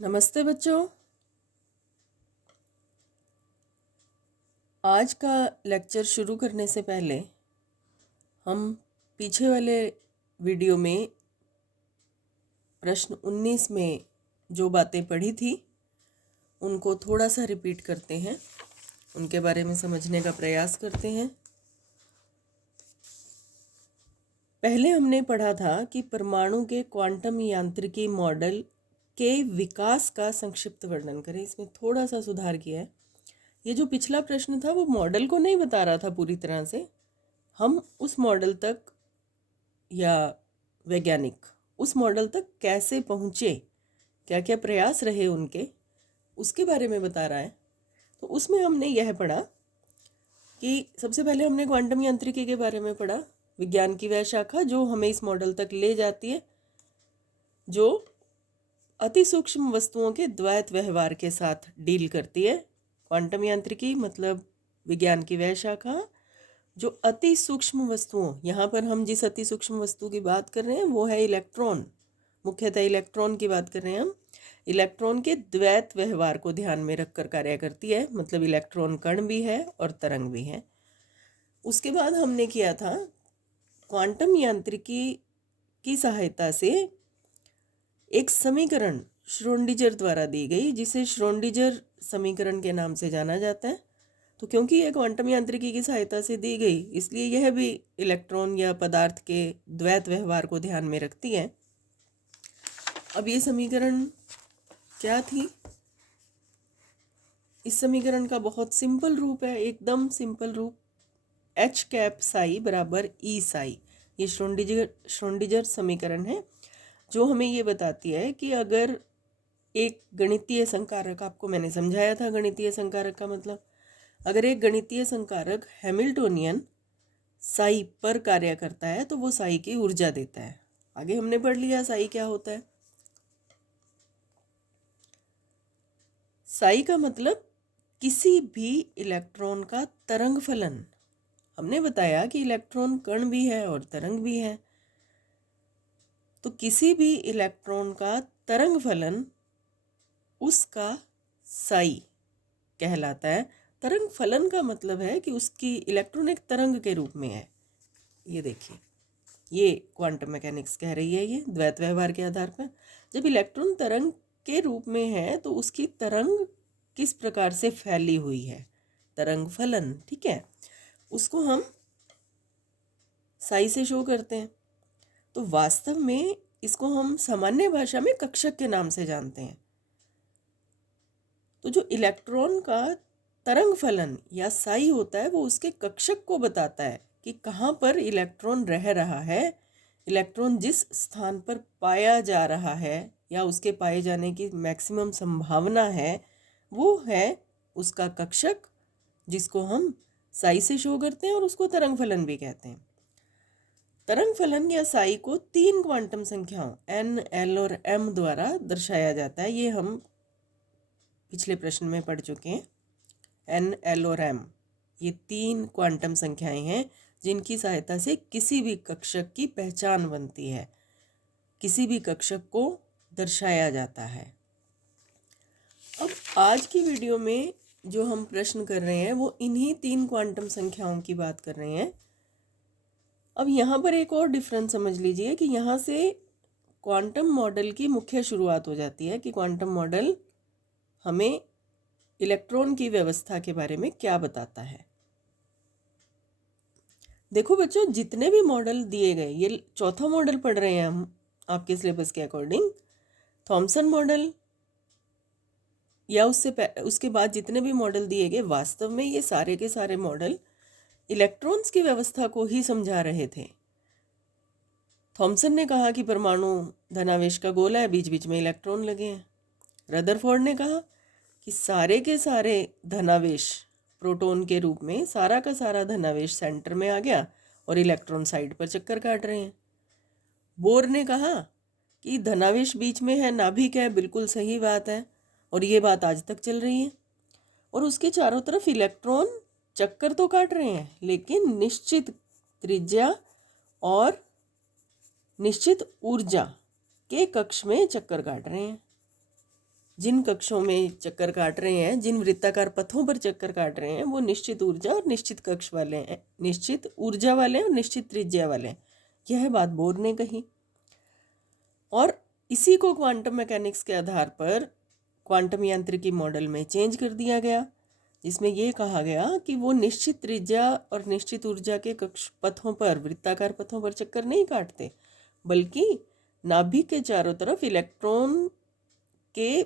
नमस्ते बच्चों। आज का लेक्चर शुरू करने से पहले हम पीछे वाले वीडियो में प्रश्न 19 में जो बातें पढ़ी थी उनको थोड़ा सा रिपीट करते हैं, उनके बारे में समझने का प्रयास करते हैं। पहले हमने पढ़ा था कि परमाणु के क्वांटम यांत्रिकी मॉडल के विकास का संक्षिप्त वर्णन करें। इसमें थोड़ा सा सुधार किया है। ये जो पिछला प्रश्न था वो मॉडल को नहीं बता रहा था पूरी तरह से, हम उस मॉडल तक या वैज्ञानिक उस मॉडल तक कैसे पहुँचे, क्या क्या प्रयास रहे उनके, उसके बारे में बता रहा है। तो उसमें हमने यह पढ़ा कि सबसे पहले हमने क्वांटम यांत्रिकी के बारे में पढ़ा, विज्ञान की वह शाखा जो हमें इस मॉडल तक ले जाती है, जो अति सूक्ष्म वस्तुओं के द्वैत व्यवहार के साथ डील करती है। क्वांटम यांत्रिकी मतलब विज्ञान की वह शाखा जो अति सूक्ष्म वस्तुओं, यहाँ पर हम जिस अति सूक्ष्म वस्तु की बात कर रहे हैं वो है इलेक्ट्रॉन, मुख्यतः इलेक्ट्रॉन की बात कर रहे हैं हम। इलेक्ट्रॉन के द्वैत व्यवहार को ध्यान में रखकर कार्य करती है, मतलब इलेक्ट्रॉन कण भी है और तरंग भी है। उसके बाद हमने किया था क्वांटम यांत्रिकी की सहायता से एक समीकरण श्रोडिंगर द्वारा दी गई, जिसे श्रोडिंगर समीकरण के नाम से जाना जाता है। तो क्योंकि यह क्वांटम यांत्रिकी की सहायता से दी गई, इसलिए यह भी इलेक्ट्रॉन या पदार्थ के द्वैत व्यवहार को ध्यान में रखती है। अब ये समीकरण क्या थी? इस समीकरण का बहुत सिंपल रूप है, एकदम सिंपल रूप, H कैप साई बराबर E साई। ये श्रोडिंगर समीकरण है जो हमें ये बताती है कि अगर एक गणितीय संकारक, आपको मैंने समझाया था गणितीय संकारक का मतलब, अगर एक गणितीय संकारक हैमिल्टोनियन साई पर कार्य करता है तो वो साई की ऊर्जा देता है। आगे हमने पढ़ लिया साई क्या होता है। साई का मतलब किसी भी इलेक्ट्रॉन का तरंग फलन। हमने बताया कि इलेक्ट्रॉन कण भी है और तरंग भी है, तो किसी भी इलेक्ट्रॉन का तरंग फलन उसका साई कहलाता है। तरंग फलन का मतलब है कि उसकी इलेक्ट्रॉन एक तरंग के रूप में है। ये देखिए, ये क्वांटम मैकेनिक्स कह रही है, ये द्वैत व्यवहार के आधार पर जब इलेक्ट्रॉन तरंग के रूप में है तो उसकी तरंग किस प्रकार से फैली हुई है, तरंग फलन, ठीक है, उसको हम साई से शो करते हैं। तो वास्तव में इसको हम सामान्य भाषा में कक्षक के नाम से जानते हैं। तो जो इलेक्ट्रॉन का तरंग फलन या साई होता है वो उसके कक्षक को बताता है कि कहाँ पर इलेक्ट्रॉन रह रहा है, इलेक्ट्रॉन जिस स्थान पर पाया जा रहा है या उसके पाए जाने की मैक्सिमम संभावना है वो है उसका कक्षक, जिसको हम साई से शो करते हैं और उसको तरंग फलन भी कहते हैं। तरंग फलन या साई को 3 क्वांटम संख्याओं n, l और m द्वारा दर्शाया जाता है। ये हम पिछले प्रश्न में पढ़ चुके हैं। n, l और m ये 3 क्वांटम संख्याएं हैं जिनकी सहायता से किसी भी कक्षक की पहचान बनती है, किसी भी कक्षक को दर्शाया जाता है। अब आज की वीडियो में जो हम प्रश्न कर रहे हैं वो इन्हीं 3 क्वांटम संख्याओं की बात कर रहे हैं। अब यहाँ पर एक और डिफरेंस समझ लीजिए कि यहाँ से क्वांटम मॉडल की मुख्य शुरुआत हो जाती है कि क्वांटम मॉडल हमें इलेक्ट्रॉन की व्यवस्था के बारे में क्या बताता है। देखो बच्चों, जितने भी मॉडल दिए गए, ये चौथा मॉडल पढ़ रहे हैं हम आपके सिलेबस के अकॉर्डिंग, थॉमसन मॉडल या उसके बाद जितने भी मॉडल दिए गए, वास्तव में ये सारे के सारे मॉडल इलेक्ट्रॉन्स की व्यवस्था को ही समझा रहे थे। थॉमसन ने कहा कि परमाणु धनावेश का गोला है, बीच बीच में इलेक्ट्रॉन लगे हैं। रदरफोर्ड ने कहा कि सारे के सारे धनावेश प्रोटॉन के रूप में, सारा का सारा धनावेश सेंटर में आ गया और इलेक्ट्रॉन साइड पर चक्कर काट रहे हैं। बोर ने कहा कि धनावेश बीच में है, नाभिक है, बिल्कुल सही बात है और ये बात आज तक चल रही है। और उसके चारों तरफ इलेक्ट्रॉन चक्कर तो काट रहे हैं लेकिन निश्चित त्रिज्या और निश्चित ऊर्जा के कक्ष में चक्कर काट रहे हैं। जिन कक्षों में चक्कर काट रहे हैं, जिन वृत्ताकार पथों पर चक्कर काट रहे हैं, वो निश्चित ऊर्जा और निश्चित कक्ष वाले हैं, निश्चित ऊर्जा वाले और निश्चित त्रिज्या वाले हैं। यह बात बोर ने कही और इसी को क्वांटम मैकेनिक्स के आधार पर क्वांटम यांत्रिकी मॉडल में चेंज कर दिया गया, जिसमें यह कहा गया कि वो निश्चित त्रिज्या और निश्चित ऊर्जा के कक्ष पथों पर, वृत्ताकार पथों पर चक्कर नहीं काटते, बल्कि नाभिक के चारों तरफ इलेक्ट्रॉन के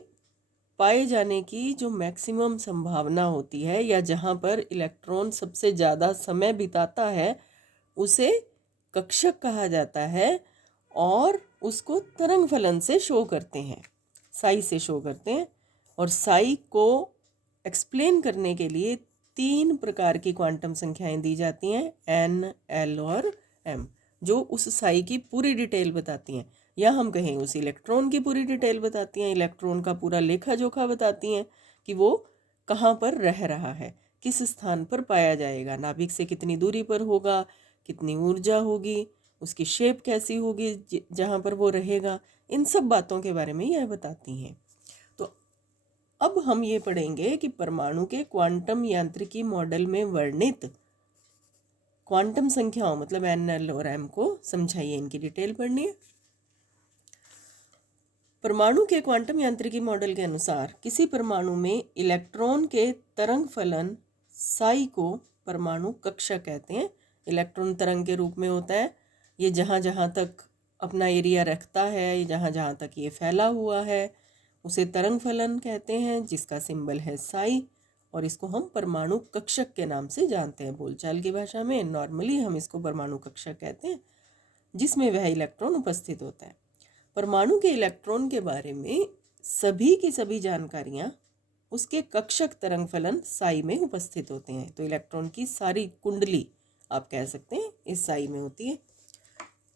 पाए जाने की जो मैक्सिमम संभावना होती है, या जहाँ पर इलेक्ट्रॉन सबसे ज़्यादा समय बिताता है, उसे कक्षक कहा जाता है और उसको तरंग फलन से शो करते हैं, साई से शो करते हैं। और साई को एक्सप्लेन करने के लिए 3 प्रकार की क्वांटम संख्याएं दी जाती हैं, एन, एल और एम, जो उस साई की पूरी डिटेल बताती हैं, या हम कहें उस इलेक्ट्रॉन की पूरी डिटेल बताती हैं, इलेक्ट्रॉन का पूरा लेखा जोखा बताती हैं कि वो कहाँ पर रह रहा है, किस स्थान पर पाया जाएगा, नाभिक से कितनी दूरी पर होगा, कितनी ऊर्जा होगी, उसकी शेप कैसी होगी जहाँ पर वो रहेगा, इन सब बातों के बारे में यह बताती हैं। तो अब हम ये पढ़ेंगे कि परमाणु के क्वांटम यांत्रिकी मॉडल में वर्णित क्वांटम संख्याओं मतलब एन, एल और एम को समझाइए, इनकी डिटेल पढ़नी है। परमाणु के क्वांटम यांत्रिकी मॉडल के अनुसार किसी परमाणु में इलेक्ट्रॉन के तरंग फलन साई को परमाणु कक्षा कहते हैं। इलेक्ट्रॉन तरंग के रूप में होता है, ये जहाँ जहाँ तक अपना एरिया रखता है, जहाँ जहाँ तक ये फैला हुआ है, उसे तरंग फलन कहते हैं, जिसका सिंबल है साई, और इसको हम परमाणु कक्षक के नाम से जानते हैं। बोलचाल की भाषा में नॉर्मली हम इसको परमाणु कक्षक कहते हैं, जिसमें वह इलेक्ट्रॉन उपस्थित होता है। परमाणु के इलेक्ट्रॉन के बारे में सभी की सभी जानकारियाँ उसके कक्षक तरंग फलन साई में उपस्थित होते हैं। तो इलेक्ट्रॉन की सारी कुंडली आप कह सकते हैं इस साई में होती है।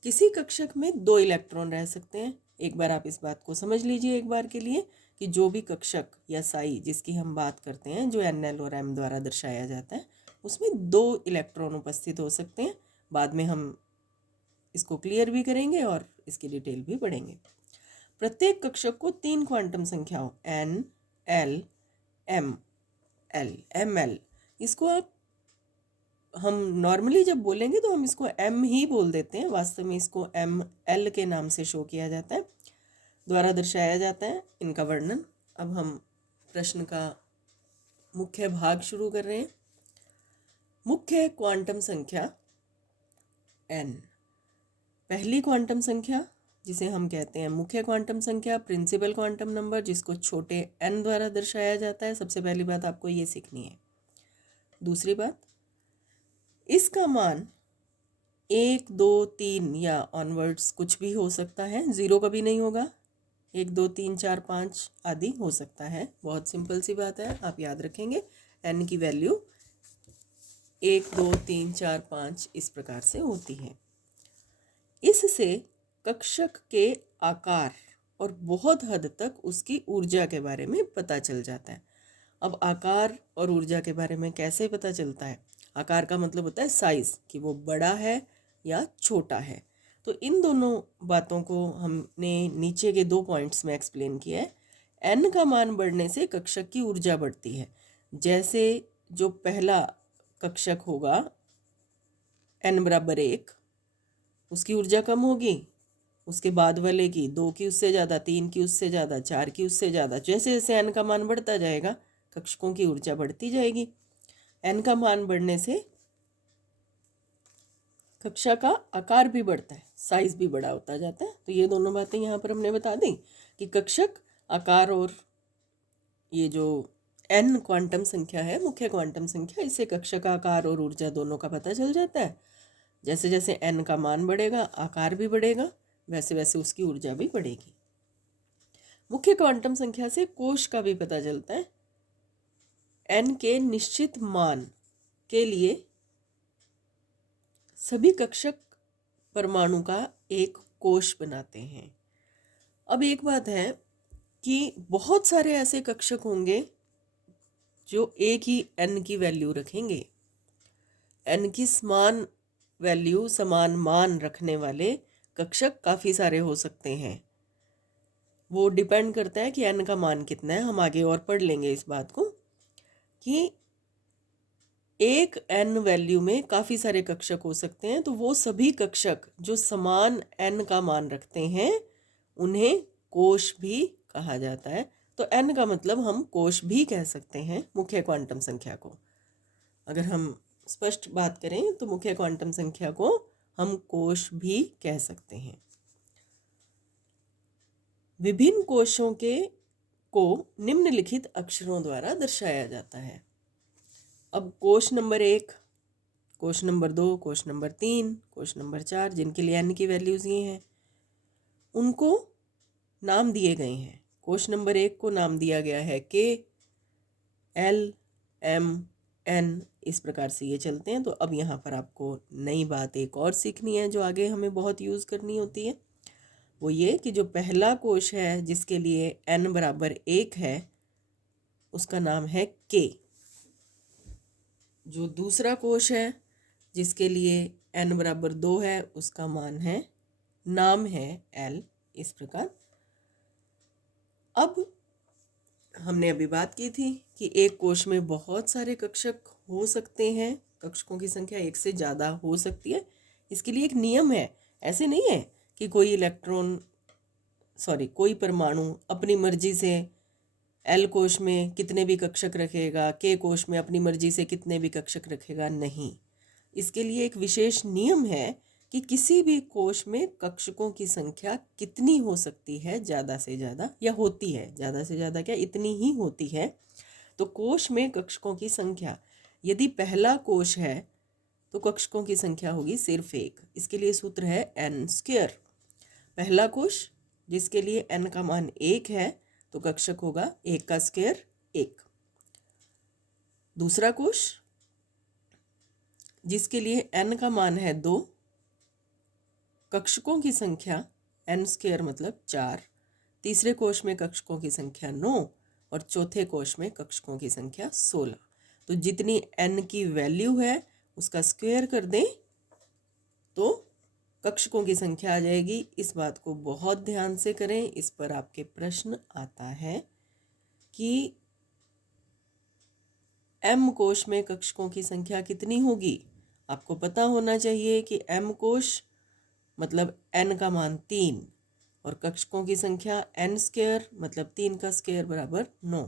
किसी कक्षक में 2 इलेक्ट्रॉन रह सकते हैं। एक बार आप इस बात को समझ लीजिए एक बार के लिए कि जो भी कक्षक या साई जिसकी हम बात करते हैं, जो एन, एल और एम द्वारा दर्शाया जाता है, उसमें 2 इलेक्ट्रॉन उपस्थित हो सकते हैं। बाद में हम इसको क्लियर भी करेंगे और इसकी डिटेल भी पढ़ेंगे। प्रत्येक कक्षक को 3 क्वांटम संख्याओं एन, एल, एम एल, इसको आप हम नॉर्मली जब बोलेंगे तो हम इसको एम ही बोल देते हैं, वास्तव में इसको एम, एल के नाम से शो किया जाता है, द्वारा दर्शाया जाता है इनका वर्णन। अब हम प्रश्न का मुख्य भाग शुरू कर रहे हैं। मुख्य क्वांटम संख्या एन। पहली क्वांटम संख्या जिसे हम कहते हैं मुख्य क्वांटम संख्या, प्रिंसिपल क्वांटम नंबर, जिसको छोटे एन द्वारा दर्शाया जाता है। सबसे पहली बात आपको ये सीखनी है। दूसरी बात, इसका मान 1, 2, 3 या ऑनवर्ड्स कुछ भी हो सकता है, 0 कभी नहीं होगा। 1, 2, 3, 4, 5 आदि हो सकता है। बहुत सिंपल सी बात है, आप याद रखेंगे। एन की वैल्यू 1, 2, 3, 4, 5 इस प्रकार से होती है। इससे कक्षक के आकार और बहुत हद तक उसकी ऊर्जा के बारे में पता चल जाता है। अब आकार और ऊर्जा के बारे में कैसे पता चलता है? आकार का मतलब होता है साइज, कि वो बड़ा है या छोटा है। तो इन दोनों बातों को हमने नीचे के 2 पॉइंट्स में एक्सप्लेन किया है। एन का मान बढ़ने से कक्षक की ऊर्जा बढ़ती है। जैसे जो पहला कक्षक होगा n बराबर 1, उसकी ऊर्जा कम होगी, उसके बाद वाले की 2 की उससे ज़्यादा, 3 की उससे ज़्यादा, 4 की उससे ज़्यादा। जैसे जैसे n का मान बढ़ता जाएगा कक्षकों की ऊर्जा बढ़ती जाएगी। n का मान बढ़ने से कक्षा का आकार भी बढ़ता है, साइज भी बड़ा होता जाता है। तो ये दोनों बातें यहाँ पर हमने बता दी कि कक्षक, आकार और ये जो n क्वांटम संख्या है, मुख्य क्वांटम संख्या, इससे कक्षक का आकार और ऊर्जा दोनों का पता चल जाता है। जैसे जैसे n का मान बढ़ेगा आकार भी बढ़ेगा, वैसे वैसे उसकी ऊर्जा भी बढ़ेगी। मुख्य क्वांटम संख्या से कोश का भी पता चलता है। n के निश्चित मान के लिए सभी कक्षक परमाणु का एक कोश बनाते हैं। अब एक बात है कि बहुत सारे ऐसे कक्षक होंगे जो एक ही n की वैल्यू रखेंगे। n की समान वैल्यू, समान मान रखने वाले कक्षक काफ़ी सारे हो सकते हैं। वो डिपेंड करता है कि n का मान कितना है। हम आगे और पढ़ लेंगे इस बात को कि एक n वैल्यू में काफ़ी सारे कक्षक हो सकते हैं, तो वो सभी कक्षक जो समान n का मान रखते हैं उन्हें कोश भी कहा जाता है। तो n का मतलब हम कोश भी कह सकते हैं मुख्य क्वांटम संख्या को। अगर हम स्पष्ट बात करें तो मुख्य क्वांटम संख्या को हम कोश भी कह सकते हैं। विभिन्न कोशों को निम्नलिखित अक्षरों द्वारा दर्शाया जाता है। अब कोश नंबर 1, कोश नंबर 2, कोश नंबर 3, कोश नंबर 4, जिनके लिए n की वैल्यूज़ ये हैं, उनको नाम दिए गए हैं। कोश नंबर 1 को नाम दिया गया है K, L, M, N, इस प्रकार से ये चलते हैं। तो अब यहाँ पर आपको नई बात एक और सीखनी है जो आगे हमें बहुत यूज़ करनी होती है। वो ये कि जो पहला कोश है जिसके लिए n बराबर 1 है उसका नाम है K। जो दूसरा कोश है जिसके लिए n बराबर 2 है उसका नाम है L। इस प्रकार अब हमने अभी बात की थी कि एक कोश में बहुत सारे कक्षक हो सकते हैं, कक्षकों की संख्या एक से ज़्यादा हो सकती है। इसके लिए एक नियम है। ऐसे नहीं है कि कोई परमाणु अपनी मर्जी से L कोश में कितने भी कक्षक रखेगा, K कोश में अपनी मर्जी से कितने भी कक्षक रखेगा। नहीं, इसके लिए एक विशेष नियम है कि किसी भी कोश में कक्षकों की संख्या कितनी हो सकती है, ज़्यादा से ज़्यादा, या होती है, ज़्यादा से ज़्यादा क्या, इतनी ही होती है। तो कोश में कक्षकों की संख्या, यदि पहला कोश है तो कक्षकों की संख्या होगी सिर्फ 1। इसके लिए सूत्र है n²। पहला कोश जिसके लिए n का मान 1 है तो कक्षक होगा 1 का स्क्वायर 1। दूसरा कोश जिसके लिए n का मान है 2, कक्षकों की संख्या n² मतलब 4। तीसरे कोश में कक्षकों की संख्या 9 और चौथे कोश में कक्षकों की संख्या 16। तो जितनी n की वैल्यू है उसका स्क्वायर कर दें तो कक्षकों की संख्या आ जाएगी। इस बात को बहुत ध्यान से करें, इस पर आपके प्रश्न आता है कि m कोश में कक्षकों की संख्या कितनी होगी। आपको पता होना चाहिए कि m कोश मतलब n का मान 3 और कक्षकों की संख्या n² मतलब 3 का स्क्वायर बराबर 9।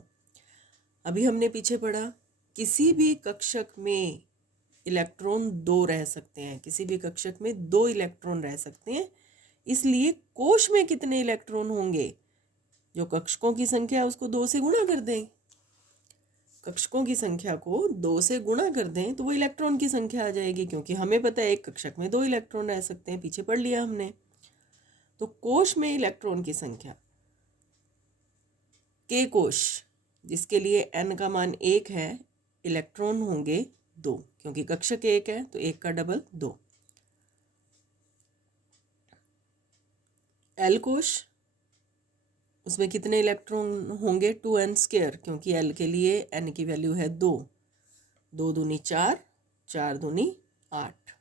अभी हमने पीछे पढ़ा किसी भी कक्षक में इलेक्ट्रॉन 2 रह सकते हैं, किसी भी कक्षक में 2 इलेक्ट्रॉन रह सकते हैं। इसलिए कोश में कितने इलेक्ट्रॉन होंगे, जो कक्षकों की संख्या है उसको 2 से गुणा कर दें। कक्षकों की संख्या को 2 से गुणा कर दें तो वो इलेक्ट्रॉन की संख्या आ जाएगी, क्योंकि हमें पता है एक कक्षक में 2 इलेक्ट्रॉन रह सकते हैं, पीछे पढ़ लिया हमने। तो कोश में इलेक्ट्रॉन की संख्या, K कोश जिसके लिए n का मान 1 है, इलेक्ट्रॉन होंगे 2, क्योंकि कक्षक 1 है तो 1 का डबल 2। L कोश, उसमें कितने इलेक्ट्रॉन होंगे, 2n², क्योंकि L के लिए n की वैल्यू है 2। 2 दूनी 4, 4 दूनी 8,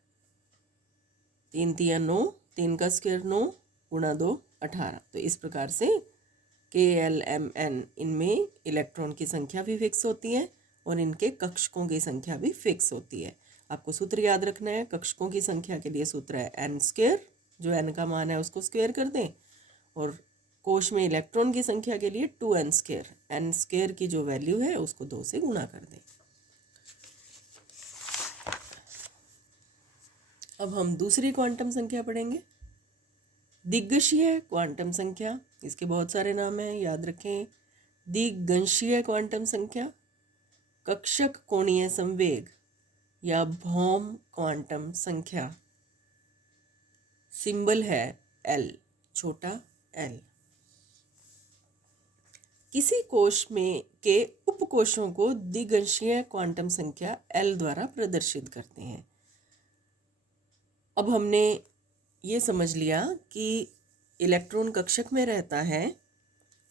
3 तिया 9, 3 का स्क्वायर 9 गुणा 2 18। तो इस प्रकार से K, L, M, N इनमें इलेक्ट्रॉन की संख्या भी फिक्स होती है और इनके कक्षकों की संख्या भी फिक्स होती है। आपको सूत्र याद रखना है। कक्षकों की संख्या के लिए सूत्र है n², जो n का मान है उसको स्क्वायर कर दें, और कोश में इलेक्ट्रॉन की संख्या के लिए 2n², n² की जो वैल्यू है उसको 2 से गुणा कर दें। अब हम दूसरी क्वांटम संख्या पढ़ेंगे, दिग्गशीय क्वांटम संख्या। इसके बहुत सारे नाम हैं, याद रखें। दिग्गंशीय क्वांटम संख्या, कक्षक कोणीय संवेग या भौम क्वांटम संख्या। सिंबल है L, छोटा l। किसी कोश में के उपकोशों को दिग्गंशीय क्वांटम संख्या L द्वारा प्रदर्शित करते हैं। अब हमने ये समझ लिया कि इलेक्ट्रॉन कक्षक में रहता है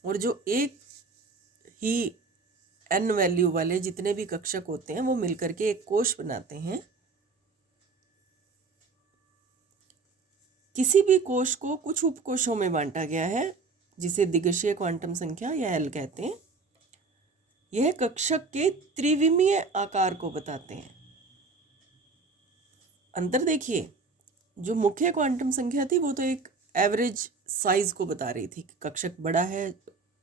और जो एक ही n वैल्यू वाले जितने भी कक्षक होते हैं वो मिलकर के एक कोश बनाते हैं। किसी भी कोश को कुछ उपकोशों में बांटा गया है, जिसे दिगशीय क्वांटम संख्या या एल कहते हैं, यह कक्षक के त्रिविमीय आकार को बताते हैं। अंतर देखिए, जो मुख्य क्वांटम संख्या थी वो तो एक एवरेज साइज को बता रही थी, कक्षक बड़ा है,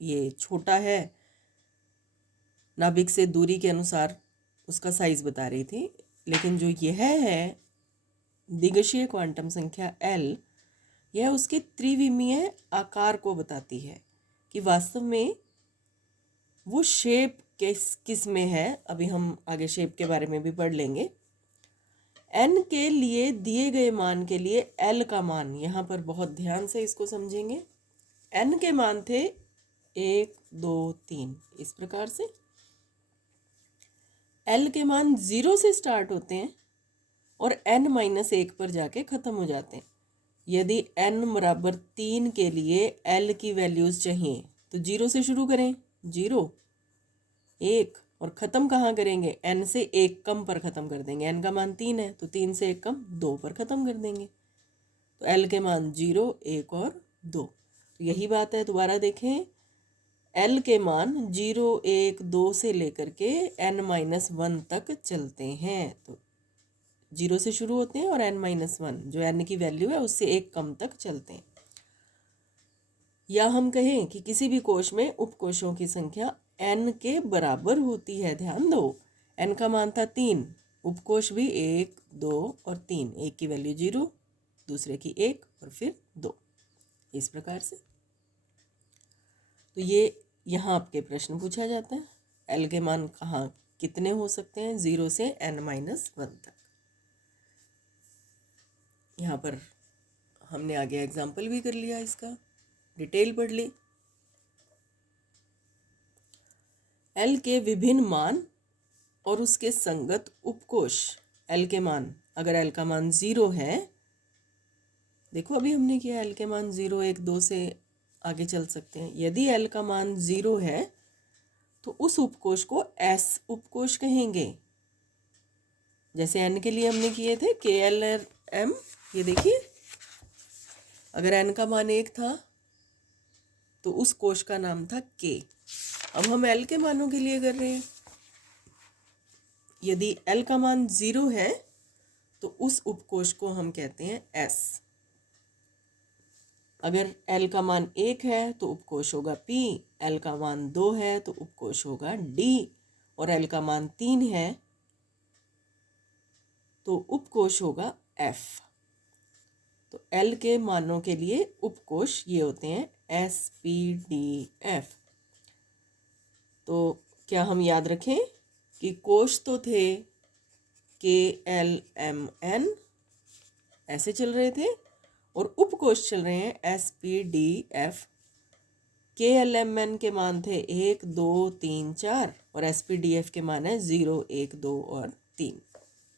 ये छोटा है, नाभिक से दूरी के अनुसार उसका साइज बता रही थी। लेकिन जो यह है दिगशीय क्वांटम संख्या एल, यह उसके त्रिविमीय आकार को बताती है कि वास्तव में वो शेप किस में है। अभी हम आगे शेप के बारे में भी पढ़ लेंगे। n के लिए दिए गए मान के लिए l का मान, यहाँ पर बहुत ध्यान से इसको समझेंगे। n के मान थे 1, 2, 3, इस प्रकार से। l के मान 0 से स्टार्ट होते हैं और n-1 पर जाके ख़त्म हो जाते हैं। यदि n बराबर 3 के लिए l की वैल्यूज़ चाहिए तो 0 से शुरू करें, 0, 1, और ख़त्म कहाँ करेंगे, n से 1 कम पर ख़त्म कर देंगे। n का मान 3 है तो 3 से 1 कम 2 पर ख़त्म कर देंगे। तो l के मान 0, 1 और 2। तो यही बात है, दोबारा देखें, l के मान 0, 1, 2 से लेकर के n-1 तक चलते हैं। तो 0 से शुरू होते हैं और n-1 जो n की वैल्यू है उससे 1 कम तक चलते हैं। या हम कहें कि किसी भी कोश में उपकोशों की संख्या n के बराबर होती है। ध्यान दो, n का मान था 3, उपकोश भी 1, 2 और 3, एक की वैल्यू 0, दूसरे की 1 और फिर 2, इस प्रकार से। तो ये यहाँ आपके प्रश्न पूछा जाता है, l के मान कहाँ कितने हो सकते हैं, 0 से n-1 तक। यहाँ पर हमने आगे एग्जाम्पल भी कर लिया, इसका डिटेल पढ़ ली। L के विभिन्न मान और उसके संगत उपकोश। L के मान, अगर L का मान 0 है, देखो अभी हमने किया, L के मान 0, 1, 2 से आगे चल सकते हैं। यदि L का मान 0 है तो उस उपकोश को S उपकोश कहेंगे। जैसे n के लिए हमने किए थे KLM, ये देखिए, अगर n का मान 1 था तो उस कोश का नाम था K। अब हम L के मानों के लिए कर रहे हैं। यदि L का मान 0 है तो उस उपकोश को हम कहते हैं S। अगर L का मान 1 है तो उपकोश होगा P, L का मान 2 है तो उपकोश होगा D, और L का मान 3 है तो उपकोश होगा F। तो L के मानों के लिए उपकोश ये होते हैं S, P, D, F। तो क्या हम याद रखें कि कोश तो थे K, L, M, N, ऐसे चल रहे थे, और उपकोश चल रहे हैं S, P, D, F। K, L, M, N के मान थे 1, 2, 3, 4, और S, P, D, F के मान है 0, 1, 2 और 3।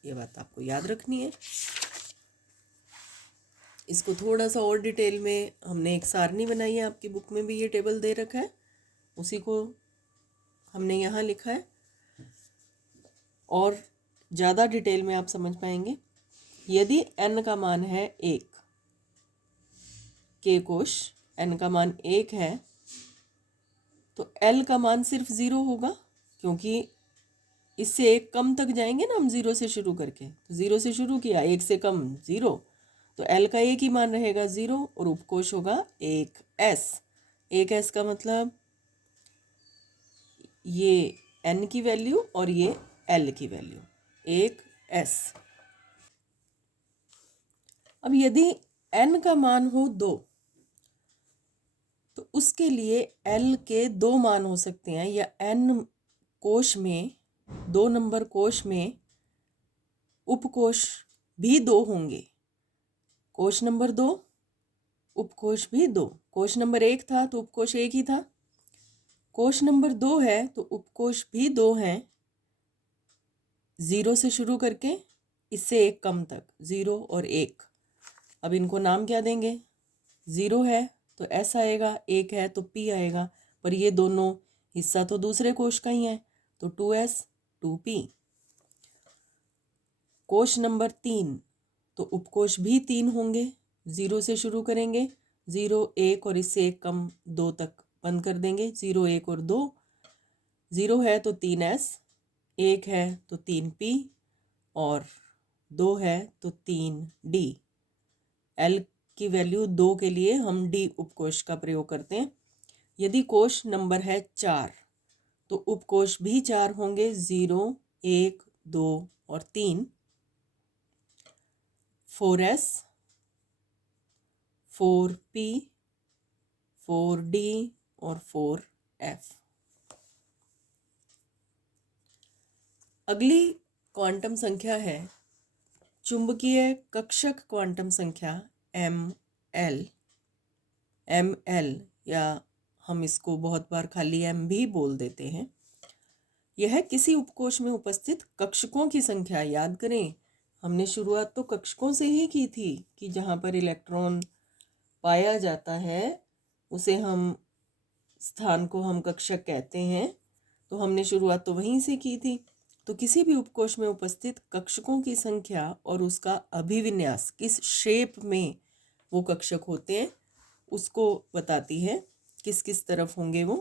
ये बात आपको याद रखनी है। इसको थोड़ा सा और डिटेल में हमने एक सारणी बनाई है, आपकी बुक में भी ये टेबल दे रखा है, उसी को हमने यहाँ लिखा है, और ज़्यादा डिटेल में आप समझ पाएंगे। यदि n का मान है 1, K कोश n का मान 1 है तो L का मान सिर्फ 0 होगा, क्योंकि इससे 1 कम तक जाएंगे ना हम 0 से शुरू करके। तो 0 से शुरू किया, 1 से कम 0, तो L का एक ही मान रहेगा 0, और उपकोश होगा 1S। 1S का मतलब ये n की वैल्यू और ये L की वैल्यू, 1S। अब यदि n का मान हो 2 तो उसके लिए L के 2 मान हो सकते हैं, या n कोश में, 2 नंबर कोश में उपकोश भी 2 होंगे। कोश नंबर 2, उपकोश भी 2। कोश नंबर 1 था तो उपकोश 1 ही था। कोश नंबर 2 है तो उपकोश भी 2 हैं, 0 से शुरू करके इससे 1 कम तक, 0 और 1। अब इनको नाम क्या देंगे, 0 है तो S आएगा, 1 है तो P आएगा, पर ये दोनों हिस्सा तो दूसरे कोश का ही है, तो 2S, 2P। कोश नंबर 3 तो उपकोश भी 3 होंगे, 0 से शुरू करेंगे 0 1 और इससे एक कम 2 तक बंद कर देंगे। 0 1 और 2, 0 है तो 3s, 1 है तो 3p और 2 है तो 3d। l की वैल्यू 2 के लिए हम d उपकोष का प्रयोग करते हैं। यदि कोष नंबर है 4 तो उपकोष भी 4 होंगे, 0 1 2 और 3। 4s, 4p, 4d और 4f। अगली क्वांटम संख्या है चुंबकीय कक्षक क्वांटम संख्या ml। ml या हम इसको बहुत बार खाली m भी बोल देते हैं। यह किसी उपकोष में उपस्थित कक्षकों की संख्या। याद करें, हमने शुरुआत तो कक्षकों से ही की थी कि जहाँ पर इलेक्ट्रॉन पाया जाता है उसे हम स्थान को हम कक्षक कहते हैं। तो हमने शुरुआत तो वहीं से की थी। तो किसी भी उपकोष में उपस्थित कक्षकों की संख्या और उसका अभिविन्यास, किस शेप में वो कक्षक होते हैं, उसको बताती है किस किस तरफ होंगे वो।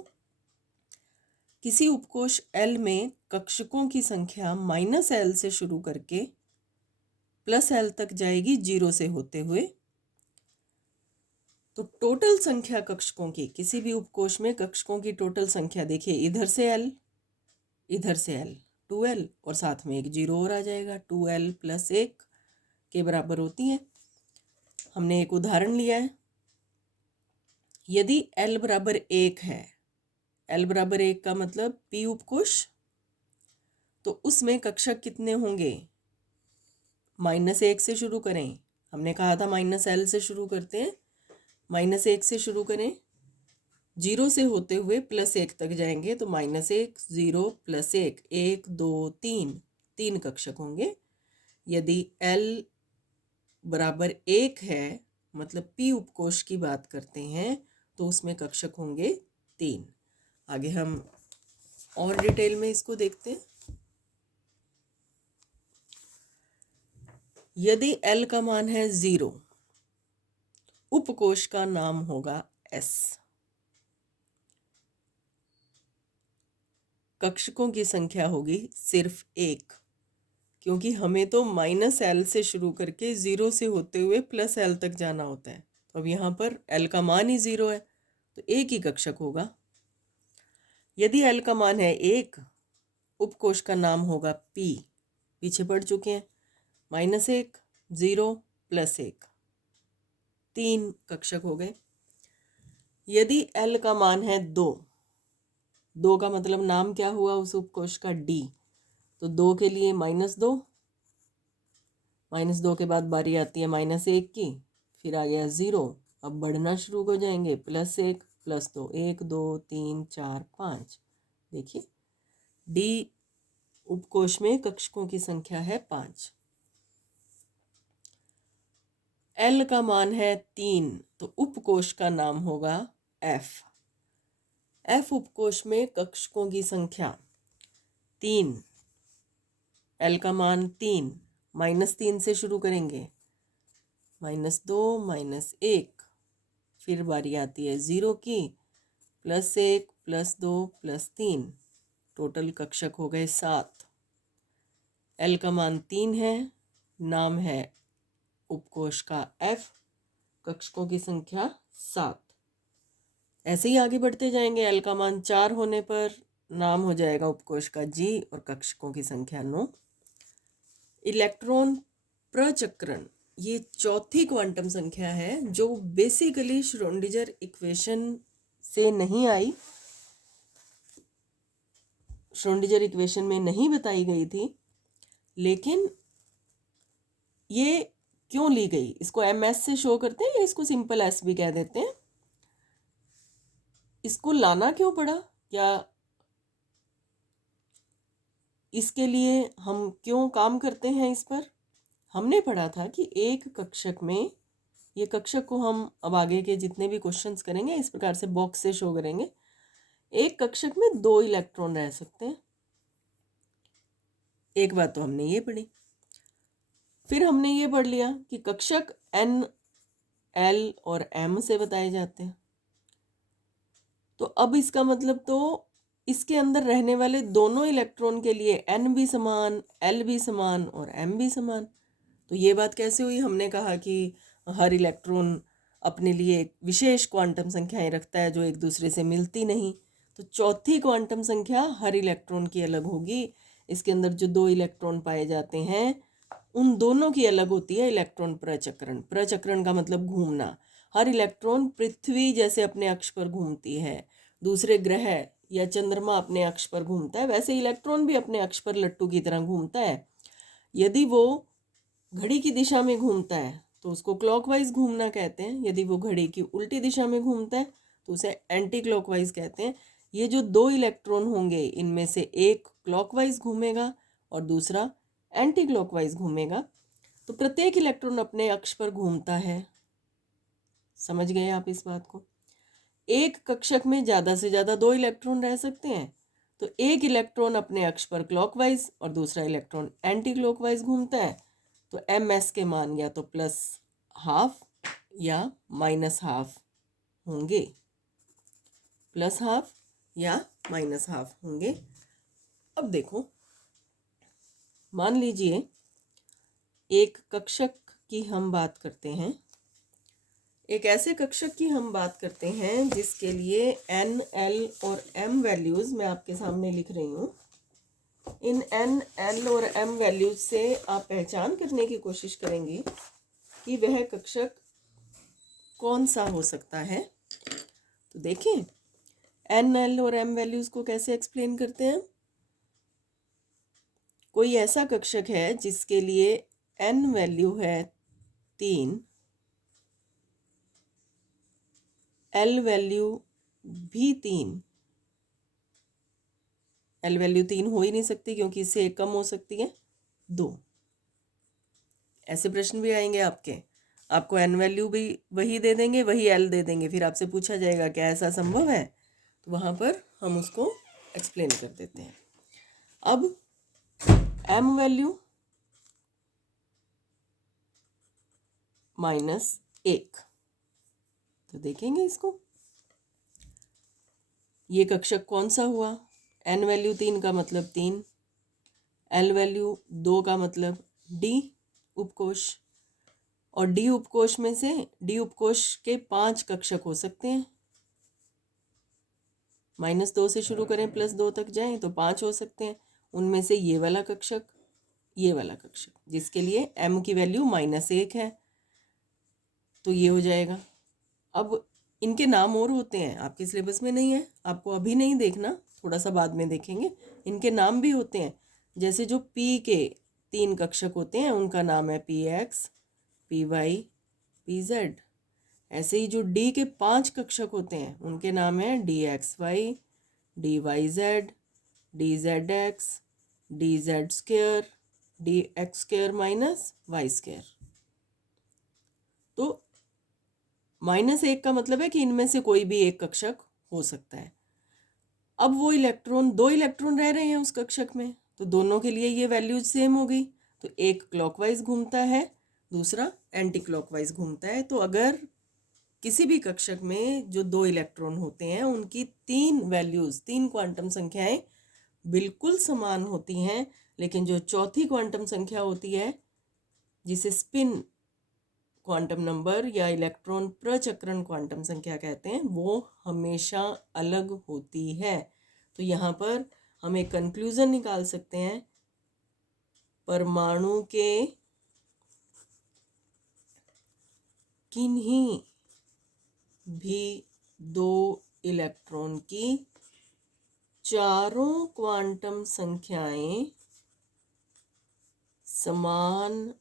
किसी उपकोष L में कक्षकों की संख्या -L से शुरू करके +L तक जाएगी 0 से होते हुए। तो टोटल संख्या कक्षकों की, किसी भी उपकोष में कक्षकों की टोटल संख्या देखिए, इधर से L, इधर से L, 2L और साथ में एक 0 और आ जाएगा। 2L + 1 के बराबर होती है। हमने एक उदाहरण लिया है। यदि L बराबर 1 है, L बराबर 1 का मतलब P उपकोष, तो उसमें कक्षक कितने होंगे? -1 से शुरू करें। हमने कहा था -L से शुरू करते हैं। -1 से शुरू करें, 0 से होते हुए +1 तक जाएंगे तो -1 0 +1 1 2 3, 3 कक्षक होंगे। यदि L बराबर 1 है, मतलब P उपकोष की बात करते हैं, तो उसमें कक्षक होंगे 3। आगे हम और डिटेल में इसको देखते हैं। यदि L का मान है 0, उपकोष का नाम होगा S। कक्षकों की संख्या होगी सिर्फ 1, क्योंकि हमें तो -L से शुरू करके 0 से होते हुए +L तक जाना होता है। तो अब यहाँ पर L का मान ही 0 है, तो एक ही कक्षक होगा। यदि L का मान है 1, उपकोष का नाम होगा P। पीछे पढ़ चुके हैं। -1 0 +1, 3 कक्षक हो गए। यदि L का मान है 2, 2 का मतलब नाम क्या हुआ उस उपकोष का? D। तो 2 के लिए -2, -2 के बाद बारी आती है -1 की, फिर आ गया 0। अब बढ़ना शुरू हो जाएंगे, +1 +2, 1 2 3 4 5। देखिए, D उपकोष में कक्षकों की संख्या है 5। L का मान है 3, तो उपकोष का नाम होगा F। F उपकोष में कक्षकों की संख्या 3, L का मान 3, -3 से शुरू करेंगे, -2 -1, फिर बारी आती है 0 की, +1 +2 +3, टोटल कक्षक हो गए 7। L का मान 3 है, नाम है उपकोष का F, कक्षकों की संख्या 7। ऐसे ही आगे बढ़ते जाएंगे। L का मान 4 होने पर नाम हो जाएगा उपकोष का G और कक्षकों की संख्या 9। इलेक्ट्रॉन प्रचक्रण, ये चौथी क्वांटम संख्या है जो बेसिकली श्रोडिंगर इक्वेशन से नहीं आई, श्रोडिंगर इक्वेशन में नहीं बताई गई थी, लेकिन ये क्यों ली गई? इसको MS से शो करते हैं या इसको सिंपल S भी कह देते हैं। इसको लाना क्यों पड़ा, या इसके लिए हम क्यों काम करते हैं इस पर? हमने पढ़ा था कि एक कक्षक में, ये कक्षक को हम अब आगे के जितने भी क्वेश्चंस करेंगे इस प्रकार से बॉक्स से शो करेंगे। एक कक्षक में 2 इलेक्ट्रॉन रह सकते हैं। एक बात तो हमने ये पढ़ी। फिर हमने ये पढ़ लिया कि कक्षक N L और M से बताए जाते हैं। तो अब इसका मतलब तो इसके अंदर रहने वाले दोनों इलेक्ट्रॉन के लिए N भी समान, L भी समान और M भी समान। तो ये बात कैसे हुई? हमने कहा कि हर इलेक्ट्रॉन अपने लिए एक विशेष क्वांटम संख्याएं रखता है जो एक दूसरे से मिलती नहीं। तो चौथी क्वांटम संख्या हर इलेक्ट्रॉन की अलग होगी। इसके अंदर जो दो इलेक्ट्रॉन पाए जाते हैं उन दोनों की अलग होती है इलेक्ट्रॉन प्रचक्रण। प्रचक्रण का मतलब घूमना। हर इलेक्ट्रॉन पृथ्वी जैसे अपने अक्ष पर घूमती है, दूसरे ग्रह या चंद्रमा अपने अक्ष पर घूमता है, वैसे इलेक्ट्रॉन भी अपने अक्ष पर लट्टू की तरह घूमता है। यदि वो घड़ी की दिशा में घूमता है तो उसको क्लॉकवाइज घूमना कहते हैं। यदि वो घड़ी की उल्टी दिशा में घूमता है तो उसे एंटी क्लॉकवाइज कहते हैं। ये जो दो इलेक्ट्रॉन होंगे इनमें से एक क्लॉकवाइज घूमेगा और दूसरा एंटी क्लॉकवाइज घूमेगा। तो प्रत्येक इलेक्ट्रॉन अपने अक्ष पर घूमता है। समझ गए आप इस बात को? एक कक्षक में ज़्यादा से ज़्यादा दो इलेक्ट्रॉन रह सकते हैं। तो एक इलेक्ट्रॉन अपने अक्ष पर क्लॉकवाइज और दूसरा इलेक्ट्रॉन एंटी क्लॉकवाइज घूमता है। तो MS के मान या तो +½ या -½ होंगे, +½ या -½ होंगे। अब देखो, मान लीजिए एक कक्षक की हम बात करते हैं, एक ऐसे कक्षक की हम बात करते हैं जिसके लिए N, L और M वैल्यूज़ मैं आपके सामने लिख रही हूँ। इन N, L और M वैल्यूज से आप पहचान करने की कोशिश करेंगे कि वह कक्षक कौन सा हो सकता है। तो देखें, N, L और M वैल्यूज को कैसे एक्सप्लेन करते हैं। कोई ऐसा कक्षक है जिसके लिए N वैल्यू है 3, L वैल्यू भी 3। L वैल्यू 3 हो ही नहीं सकती क्योंकि इससे एक कम हो सकती है 2। ऐसे प्रश्न भी आएंगे आपके, आपको N वैल्यू भी वही दे देंगे, वही L दे देंगे, फिर आपसे पूछा जाएगा क्या ऐसा संभव है। तो वहाँ पर हम उसको एक्सप्लेन कर देते हैं। अब M वैल्यू -1, तो देखेंगे इसको, ये कक्षक कौन सा हुआ। N वैल्यू 3 का मतलब 3, L वैल्यू 2 का मतलब D उपकोष, और D उपकोष में से D उपकोष के 5 कक्षक हो सकते हैं। -2 से शुरू करें +2 तक जाएं तो 5 हो सकते हैं। उनमें से ये वाला कक्षक, ये वाला कक्षक जिसके लिए M की वैल्यू -1 है, तो ये हो जाएगा। अब इनके नाम और होते हैं, आपके सिलेबस में नहीं है, आपको अभी नहीं देखना, थोड़ा सा बाद में देखेंगे। इनके नाम भी होते हैं, जैसे जो P के 3 कक्षक होते हैं उनका नाम है PX, PY, PZ। ऐसे ही जो D के 5 कक्षक होते हैं उनके नाम है DXY, DYZ, DZX, DZ², DX² - Y²। तो -1 का मतलब है कि इनमें से कोई भी एक कक्षक हो सकता है। अब वो इलेक्ट्रॉन, 2 इलेक्ट्रॉन रह रहे हैं उस कक्षक में, तो दोनों के लिए ये वैल्यूज सेम हो गई। तो एक क्लॉकवाइज घूमता है, दूसरा एंटी क्लॉकवाइज घूमता है। तो अगर किसी भी कक्षक में जो 2 इलेक्ट्रॉन होते हैं उनकी 3 वैल्यूज, 3 क्वांटम संख्याएं बिल्कुल समान होती हैं, लेकिन जो चौथी क्वांटम संख्या होती है जिसे स्पिन क्वांटम नंबर या इलेक्ट्रॉन प्रचक्रण क्वांटम संख्या कहते हैं, वो हमेशा अलग होती है। तो यहाँ पर हम एक कंक्लूजन निकाल सकते हैं, परमाणु के किन्हीं भी 2 इलेक्ट्रॉन की चारों क्वांटम संख्याएं समान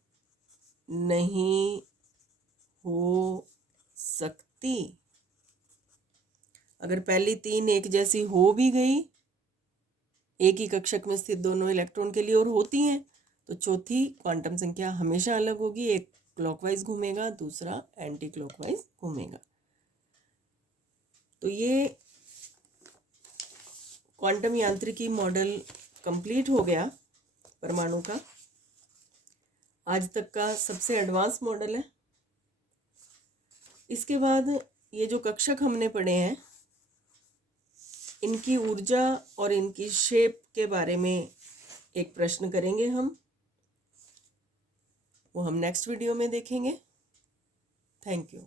नहीं हो सकती। अगर पहली 3 एक जैसी हो भी गई, एक ही कक्षक में स्थित दोनों इलेक्ट्रॉन के लिए और होती हैं, तो चौथी क्वांटम संख्या हमेशा अलग होगी। एक क्लॉकवाइज घूमेगा, दूसरा एंटी क्लॉकवाइज घूमेगा। तो ये क्वांटम यांत्रिकी मॉडल कंप्लीट हो गया परमाणु का। आज तक का सबसे एडवांस मॉडल है। इसके बाद ये जो कक्षक हमने पढ़े हैं, इनकी ऊर्जा और इनकी शेप के बारे में एक प्रश्न करेंगे हम, वो हम नेक्स्ट वीडियो में देखेंगे। Thank you.